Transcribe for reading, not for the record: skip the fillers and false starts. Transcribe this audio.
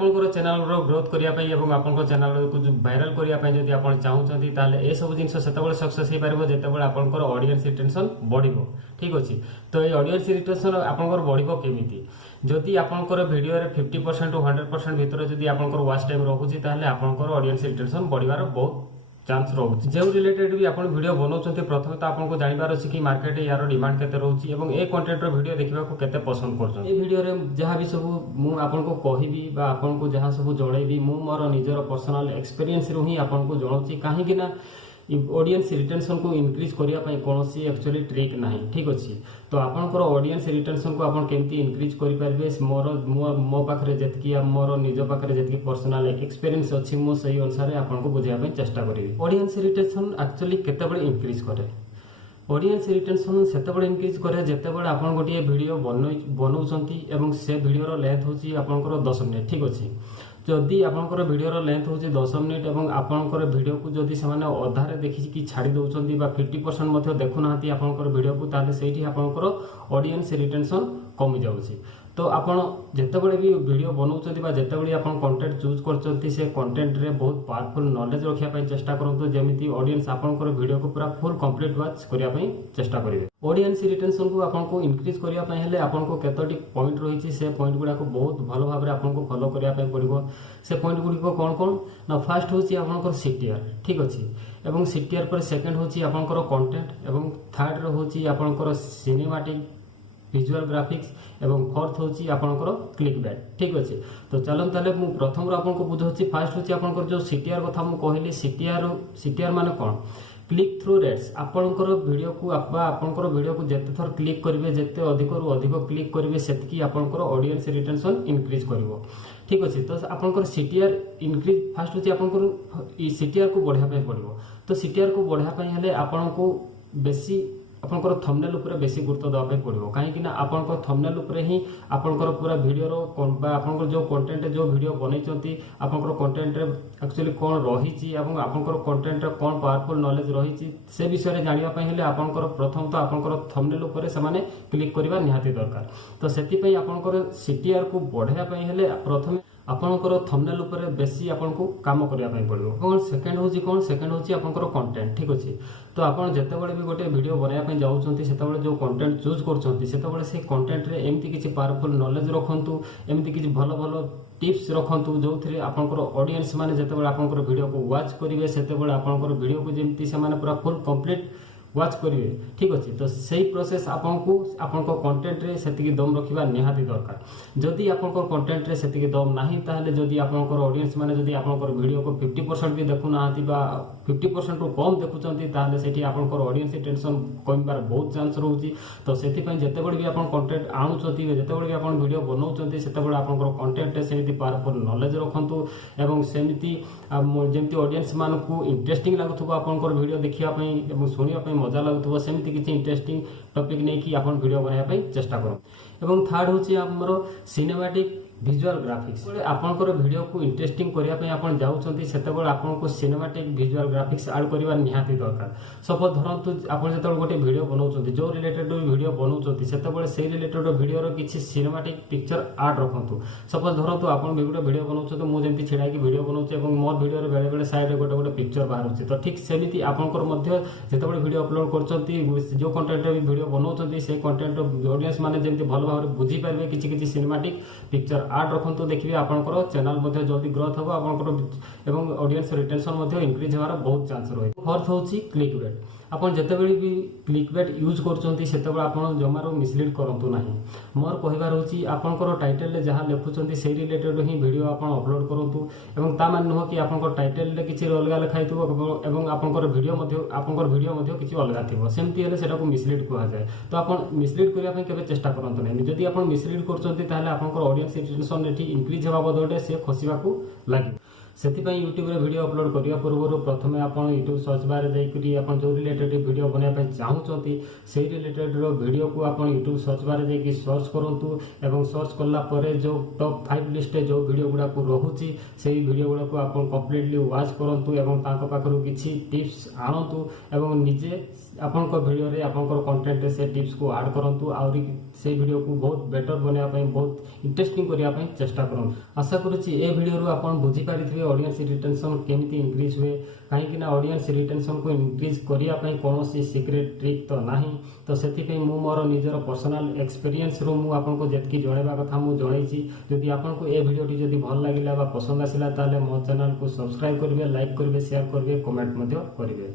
आपनकर चैनल रो ग्रोथ करिया पई एवं आपनकर चैनल को वायरल करिया पई जदि आपन चाहउछंती ताले ए सब जिंस सेतेबेले सक्सेस हे पारिबो जेतेबेले आपनकर ऑडियंस रिटेंशन बढ़िबो। ठीक अछि, तो ए ऑडियंस रिटेंशन आपनकर बढ़िबो केमिति जदि आपनकर वीडियो रे 50% टू 100% भितर जदि आपनकर वॉच टाइम रहुछि ताले आपनकर ऑडियंस रिटेंशन बढ़िबार बहुत चांस रोचे। जो रिलेटेड भी आपन वीडियो बनाउछंती प्रथम तो आपन को जानिबार अछि कि मार्केट यार डिमांड केते रहउछि एवं ए कंटेंट रो वीडियो देखिबा को केते पसंद करछन। ए वीडियो रे जहां भी सब मु आपन को कहिबी बा आपन को जहां सब जणैबी मु मोर निजर पर्सनल एक्सपीरियंस रो ही आपन को जणौछि काहे कि ना ऑडियंस रिटेंशन को इंक्रीज करिया पई कोनोसी एक्चुअली ट्रिक नाही। ठीक अछि, तो आपनकर ऑडियंस रिटेंशन को आपन केमती इंक्रीज करि परबे मोर मो पाखरे जेतकी मोर निज पाखरे जेतकी पर्सनल एक्सपीरियंस अछि मो सही अनुसार आपन को बुझिया पई चेष्टा करिवि। ऑडियंस रिटेंशन एक्चुअली केते बळे इंक्रीज करे। ऑडियंस रिटेंशन सेते बळे इंक्रीज करे जेते बळे आपन गोटिए वीडियो बनौछंती एवं से वीडियो रो लेंथ होची आपनकर 10 मिनिट। ठीक अछि, जदि आपनकर वीडियो रो लेंथ होची 10 मिनिट एवं आपनकर वीडियो को जदि समान अधारे देखि कि छाडी दउछंती बा 50% मध्ये देखु नाहंती आपनकर वीडियो को ताले सेठी आपनकर ऑडियंस रिटेंशन कमी जाउची। तो आपण जेतेबेले भी वीडियो बनौछंती बा जेतेबेले आपण कंटेंट चूज करछंती से कंटेंट रे बहुत पावरफुल नॉलेज रखिया पई चेष्टा करंतु जेमिति ऑडियंस आपनकर वीडियो को पूरा फुल कंप्लीट वॉच करिया पई चेष्टा करिवे। ऑडियंस रिटेंशन को आपन को इंक्रीज करिया पई हेले आपन को केतोटी पॉइंट रहिछि से पॉइंट गुडा को बहुत भलो भाबरे आपन को फॉलो करिया पई पड़िबो। से पॉइंट गुडी को कोन कोन ना फर्स्ट होछि आपनकर सीटीआर। ठीक अछि, एवं सीटीआर पर सेकंड होछि आपनकर कंटेंट एवं थर्ड रो होछि आपनकर सिनेमैटिक विजुअल ग्राफिक्स एवं फोर्थ होची आपनकर क्लिकबैट। ठीक अछि, तो चलन ताले मु प्रथम रो आपन को बुझोछि फर्स्ट होची आपनकर जो सीटीआर कथा मु कहली सीटीआर माने कोन क्लिक थ्रू रेट्स। आपनकर वीडियो को आपनकर वीडियो को जेते थर क्लिक करिवे जेते अधिक रु अधिक क्लिक करिवे सेतकी आपनकर ऑडियंस रिटेंशन इंक्रीज करिवो। ठीक अछि, तो आपनकर सीटीआर इंक्रीज फर्स्ट होची आपनकर ई सीटीआर को बढ़िया पय पड़िवो। तो सीटीआर को बढ़िया पय हेले आपन को बेसी आपनकर थंबनेल ऊपर बेसी गुरुत्व देबा पे पड़िबो काहे कि ना आपनकर थंबनेल ऊपर ही आपनकर पूरा वीडियो रो बा आपनकर जो कंटेंट जो वीडियो बनैचंती आपनकर कंटेंट रे एक्चुअली कोन रहिची एवं आपनकर कंटेंट रे कोन पावरफुल नॉलेज रहिची से विषय रे जानिबा पे हेले आपनकर प्रथम तो आपनकर थंबनेल ऊपर से माने क्लिक करबा निहाती दरकार। तो सेति पई आपनकर सीटीआर को बढ़ाया पे हेले प्रथम आपनकर थंबनेल ऊपर बेसी आपन को काम करिया पई पड़िबो। और सेकंड होची आपनकर कंटेंट। ठीक अछि, तो आपन जेतेबेले भी गोटे वीडियो बनाया पई जाउछंती सेतेबेले जो कंटेंट चूज करछंती सेतेबेले से कंटेंट रे एम्ति किछि पावरफुल नॉलेज रखंतु एम्ति किछि भलो भलो टिप्स रखंतु जो थरे आपनकर ऑडियंस माने जेतेबेले आपनकर वीडियो को वॉच करिवे सेतेबेले आपनकर वीडियो को जेम्ति से माने पूरा फुल कंप्लीट वॉच करिवे। ठीक अछि, तो सही प्रोसेस आपनको आपनको कंटेंट रे सेतिकी दम रखिबा निहाती दरकार। जदि आपनको कंटेंट रे सेतिकी दम नाही ताहले जदि आपनको ऑडियंस माने जदि आपनको वीडियो को 50% भी देखु नाहाती बा 50% रो कम देखुचंती ताहले सेठी आपनको ऑडियंस टेंशन कमिबार बहुत चांस रहउची। तो सेति पय जेतेबेले भी आपन कंटेंट आनुचंती जेतेबेले भी आपन वीडियो बनाउचंती सेतेबेले आपनको कंटेंट रे सेमिति पावरफुल नॉलेज रखंतु एवं सेमिति जेमति ऑडियंस मानकु इंटरेस्टिंग लागुथबो आपनकर वीडियो देखिया पय एवं सुनिया पय मजा लागुथबो सेमिति किछि इंटरेस्टिंग टॉपिक नै कि आपन वीडियो बनाया पय चेष्टा करो। एवं थर्ड होची हमरो सिनेमैटिक विजुअल ग्राफिक्स। आपनकर वीडियो को इंटरेस्टिंग करिया पय आपन जाउछंती सेतेबेले आपनको सिनेमैटिक विजुअल ग्राफिक्स ऐड करिवा निहाती दरकार। सपोज धरंतु आपन जेतेबेले गोटे वीडियो बनाउछंती जो रिलेटेड वीडियो बनाउछंती सेतेबेले सेही रिलेटेड वीडियो रो किछि सिनेमैटिक पिक्चर ऐड रखंतु। सपोज धरंतु आपन गोटे वीडियो बनाउछंती मु जेंति छिडा कि वीडियो बनाउछ एवं मोर वीडियो रे बेले बेले साइड रे गोटे पिक्चर बाहरुछि। तो ठीक सेमिति आपनकर मध्य जेतेबेले वीडियो अपलोड करछंती जो कंटेंट रे वीडियो बनाउछंती से कंटेंट ऑडियंस माने जेंति भलो भाबरे बुझी पारबे किछि सिनेमैटिक पिक्चर ऐड रखंतु देखिबे आपनकर चैनल मध्ये जल्दी ग्रोथ हो आपनकर एवं ऑडियंस रिटेंशन मध्ये इंक्रीज होवार बहुत चांस रहे। फोर्थ होची क्लिकबेट। आपन जेतेबेले भी क्लिकबेट यूज करछंती सेतेबेले आपन जमारो मिसलीड करंतु नाही। मोर कहिबार होची आपनकर टाइटल रे जहां लेखुचंती से रिलेटेड ही वीडियो आपन अपलोड करंतु एवं ता मान न कि आपनकर टाइटल रे किछि अलगा लिखाइतबो एवं आपनकर वीडियो मध्ये किछि अलगा थिबो सेमति हेले सेटा को मिसलीड कुआ जाय। तो आपन मिसलीड करिया पय केबे चेष्टा करंतु नाही। जदि आपन मिसलीड करछंती ताहाले आपनकर ऑडियंस रिटेंशन रेटी इंक्रीज हेबा बदलटे से खसिबा को लागि। सेति यूट्यूब रे वीडियो अपलोड करिया पूर्व प्रथमे आपण यूट्यूब सर्च बार रे जाई आपण जो रिलेटेड वीडियो बनाया पे चाहूचंती से रिलेटेड रो वीडियो को आपण यूट्यूब सर्च बार रे जाई सर्च करंतु एवं सर्च करला परे जो टॉप 5 लिस्ट जो वीडियो गुडा को रहूची सेही वीडियो गुडा को आपण कंप्लीटली वॉच करंतु एवं तांको पाखरु किछि टिप्स आनंतु एवं निजे ଆପଣଙ୍କ ଭିଡ଼ିଓରେ ଆପଣଙ୍କର କଣ୍ଟେଣ୍ଟରେ ସେ ଟିପ୍ସକୁ ଆଡ୍ କରନ୍ତୁ ଆହୁରି ସେ ଭିଡ଼ିଓକୁ ବହୁତ ବେଟର ବନେଇବା ପାଇଁ ବହୁତ ଇଣ୍ଟରେଷ୍ଟିଂ କରିବା ପାଇଁ ଚେଷ୍ଟା କରନ୍ତୁ। ଆଶା କରୁଛି ଏ ଭିଡ଼ିଓରୁ ଆପଣ ବୁଝିପାରିଥିବେ ଅଡିଏନ୍ସ ରିଟେନସନ୍ କେମିତି ଇନକ୍ରିଜ୍ ହୁଏ, କାହିଁକି ନା ଅଡିଏନ୍ସ ରିଟେନସନ୍କୁ ଇନକ୍ରିଜ୍ କରିବା ପାଇଁ କୌଣସି ସିକ୍ରେଟ୍ ଟ୍ରିକ୍ ତ ନାହିଁ। ତ ସେଥିପାଇଁ ମୁଁ ମୋର ନିଜର ପର୍ସନାଲ ଏକ୍ସପିରିଏନ୍ସରୁ ମୁଁ ଆପଣଙ୍କୁ ଯେତିକି ଜଣାଇବା କଥା ମୁଁ ଜଣେଇଛି। ଯଦି ଆପଣଙ୍କୁ ଏ ଭିଡ଼ିଓଟି ଯଦି ଭଲ ଲାଗିଲା ବା ପସନ୍ଦ ଆସିଲା ତାହେଲେ ମୋ ଚ୍ୟାନେଲକୁ ସବସ୍କ୍ରାଇବ୍ କରିବେ, ଲାଇକ୍ କରିବେ, ସେୟାର କରିବେ, କମେଣ୍ଟ ମଧ୍ୟ କରିବେ।